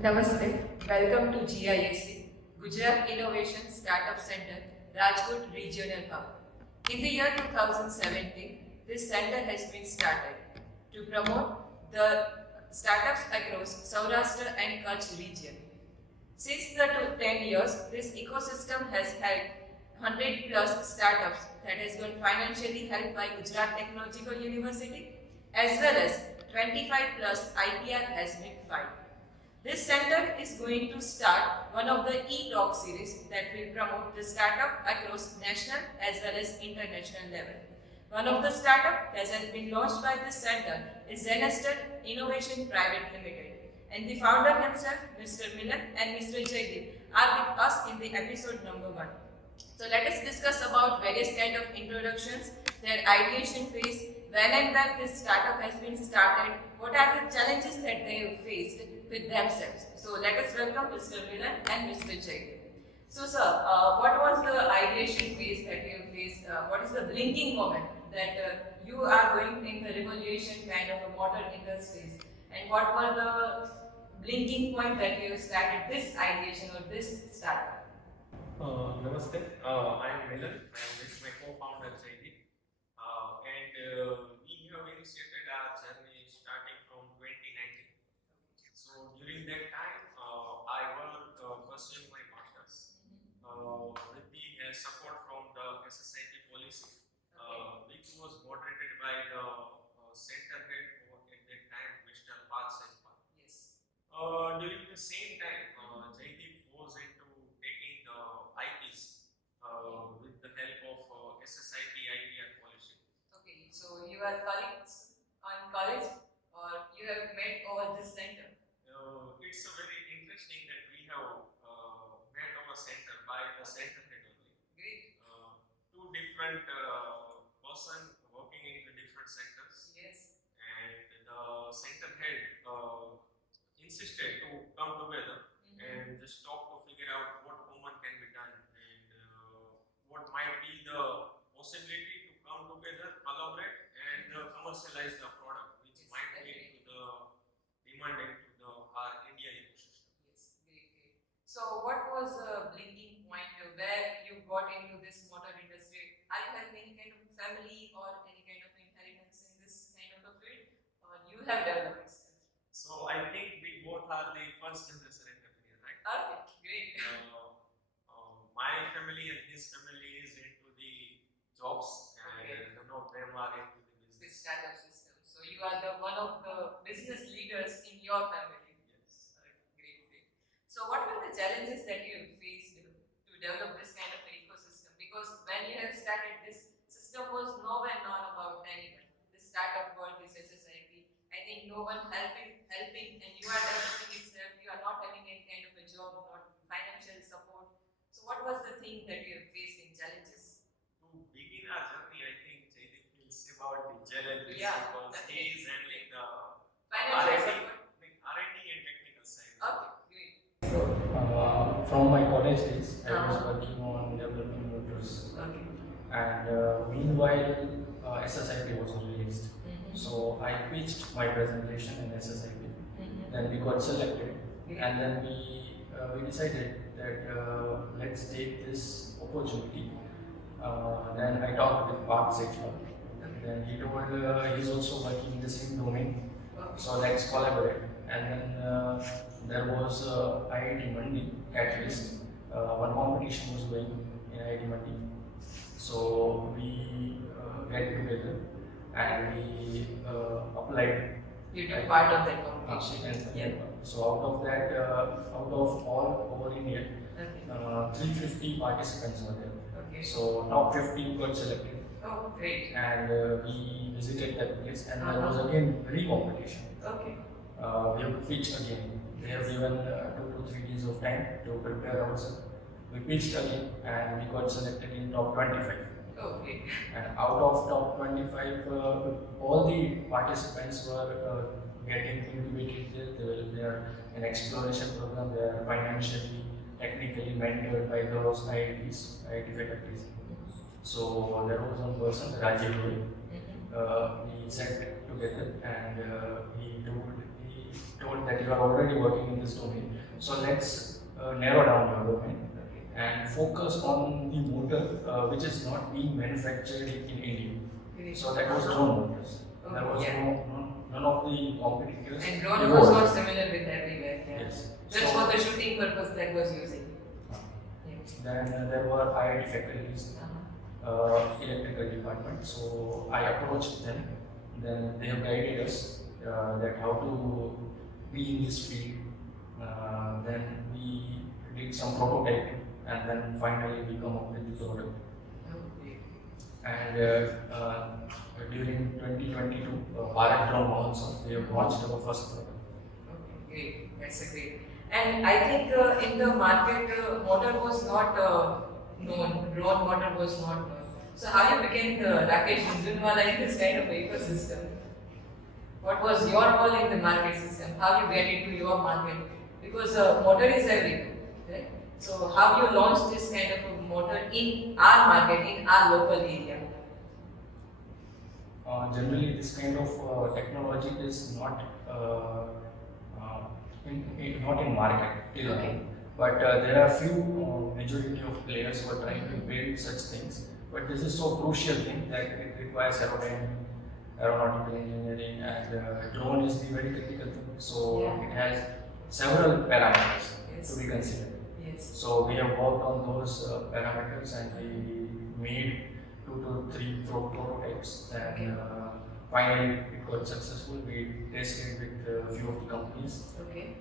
Namaste, welcome to GISC, Gujarat Innovation Startup Center, Rajkot Regional Hub. In the year 2017, this center has been started to promote the startups across Saurashtra and Kutch region. Since the 10 years, this ecosystem has helped 100 plus startups that has been financially helped by Gujarat Technological University, as well as 25 plus IPR has been filed. This center is going to start one of the e-talk series that will promote the startup across national as well as international level. One of the startup that has been launched by this center is Xenhester Innovation Private Limited, and the founder himself, Mr. Milan and Mr. Jaydeep, are with us in the episode number 1. So let us discuss about various kind of introductions, their ideation phase, when and where this startup has been started, what are the challenges that they have faced with themselves. So let us welcome Mr. Milan and Mr. Jaydeep. So sir, what was the ideation phase that you have faced? What is the blinking moment that you are going in the revolution kind of a motor industries? And what were the blinking point that you started this ideation or this startup? Namaste, I am Milan. I am with my co-founder Jaydeep, and we have initiated our journey starting from 2019. So during that time, I was pursuing my masters with the support from the SSIP policy, which was moderated by the center head at that time, Mr. Yes. During the same time, Jaydeep was into taking the IPs with the help of SSIP IPR policy. Okay, so you are colleagues on college or you have met over this center? It's a very interesting that we have met our center by the center head only. Great. Two different person working in the different sectors. Yes. And the center head insisted to come together and just talk to figure out what common can be done and what might be the possibility to come together, collaborate and commercialize the product, which might lead to the demand into our Indian ecosystem. Yes, great. So what was the blinking point where you got into this motor industry? Are you having any kind of family or any kind of inheritance in this kind of a field, or you have developed yourself? So I think we both are the first generation entrepreneur, right? Okay, great. My family and his family is into the jobs, and none of them are into the business. Startup system. So you are the one of the business leaders in your family. Yes. Great. So what were the challenges that you faced to develop this kind of ecosystem? Because when you have started, this system was nowhere known about anyone. This startup world, this SSIP, I think no one helping, and you are developing itself. You are not having any kind of a job, not financial support. So what was the thing that you have faced in challenges? To begin our journey, I think Jaydeep will say about the challenges because he is handling the financial R&D and technical side. Okay, great. From my college days, I was working on developing motors. Okay. And meanwhile, SSIP was released. So I pitched my presentation in SSIP. Then we got selected, and then we decided that let's take this opportunity. Then I talked with Park Sechwal. Then he told he's also working in the same domain, so let's collaborate. And then there was IIT Mandi Catalyst. One competition was going in IIT Mandi. So we get together and we applied. You took part of that competition. Yeah. So out of that, out of all over India, 350 participants were there. Okay. So top 15 got selected. Oh, great. And we visited that place, and there was again re-competition. Okay. We have to pitch again. They have given 2 to 3 days of time to prepare ourselves. We pitched again, and we got selected in top 25. Okay. And out of top 25, all the participants were getting incubated there. They are an exploration program. They are financially, technically mentored by those IITs, IIT faculties. So there was one person, Rajkot. We sat together, and he told that you are already working in this domain, so let's narrow down your domain and focus on the motor which is not being manufactured in India. So that was drone motors. There was none of the competitors. And drone was not similar with everywhere. Yeah. Yes. Just for the shooting purpose that was using. Then there were IIT faculties, electrical department. So I approached them. Then they have guided us that how to be in this field. Then we did some prototyping, and then finally we come up with the product. And during 2022, Bharat Drone Mahotsav, we have launched our first product. Okay, great. That's a great. And I think in the market, motor was not known, drone motor was not known. So how you became the Rakesh Jhunjhunwala in this kind of ecosystem? What was your role in the market system? How you get into your market? Because motor is everything, right? So how you launch this kind of a motor in our market, in our local area? Generally, this kind of technology is not not in market till now. But there are few majority of players who are trying to build such things. But this is so crucial thing that it requires aeronautical engineering, and drone is the very critical thing. So it has several parameters to be considered. So we have worked on those parameters, and we made 2 to 3 prototypes, and finally it got successful. We tested with a few of the companies,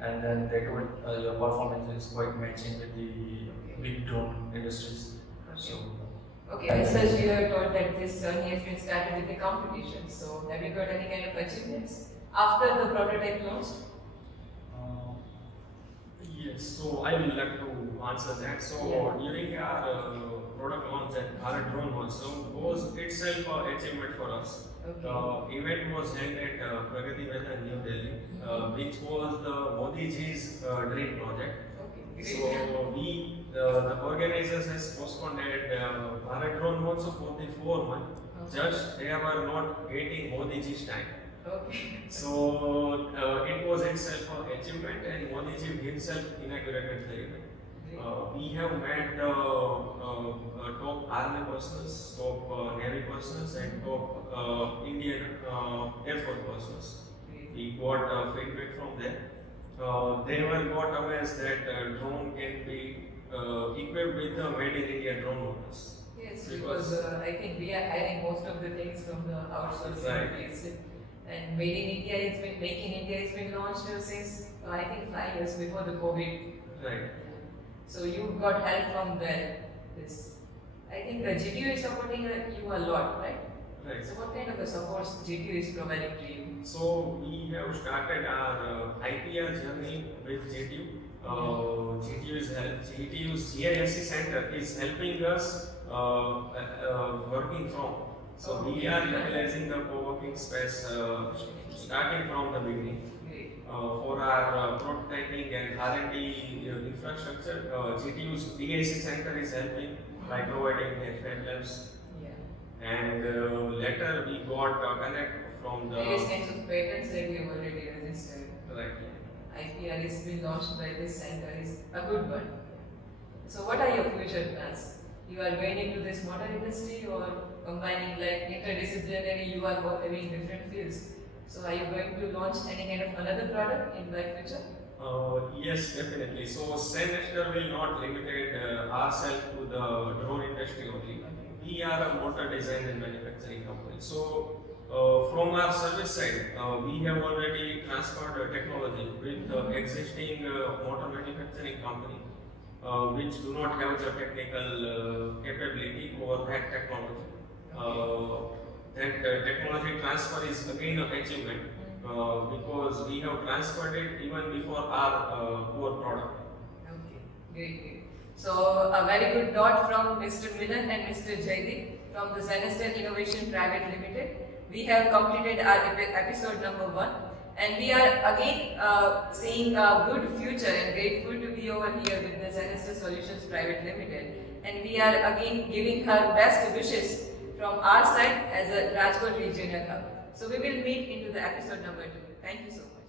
and then they told your performance is quite matching with the big drone industries. So, as such, you have told that this journey has been started with the competition. So have you got any kind of achievements after the prototype launch? Yes, so I will like to answer that. So during our product launch at Bharat Drone Mahotsav was itself an achievement for us. Event was held at Pragati Maidan, New Delhi, which was the Modi ji's dream project. So we, the organizers has postponed Bharat Drone Mahotsav for the 4 months. Just they were not getting Modi ji's time. So it was itself an achievement, and Modi ji himself inaugurated the event. We have met top army persons, top navy persons, and top Indian Air Force persons. We got feedback from them. They were got aware that drone can be equipped with the made in India drone motors. Yes, because I think we are hiring most of the things from the outsourcing countries. And Made in India has been launched since I think 5 years before the COVID. Right. So you got help from there. This, I think GTU is supporting you a lot, right? Right. So what kind of a support GTU is providing to you? So we have started our IPR journey with GTU. GTU's GISC center is helping us working from. So we are utilizing the co-working space starting from the beginning. For our prototyping and R&D infrastructure, GTU's DIC center is helping by providing fab labs. And later we got connect from the various kinds of patents that we have already registered. Right. IPR is being launched by this center is a good one. So what are your future plans? You are going into this motor industry, or combining like interdisciplinary, you are having different fields. So are you going to launch any kind of another product in the future? Yes, definitely. So Xenhester will not limit ourselves to the drone industry only. We are a motor design and manufacturing company. So from our service side, we have already transferred technology with existing motor manufacturing company, which do not have the technical capability or that technology. That technology transfer is again an achievement because we have transferred it even before our core product. Great. So a very good note from Mr. Milan and Mr. Jaideep from the Xenhester Innovation Private Limited. We have completed our episode number 1, and we are again seeing a good future and grateful to be over here with the Xenhester Solutions Private Limited. And we are again giving her best wishes from our side as a Rajkot regional hub. So we will meet into the episode number 2. Thank you so much.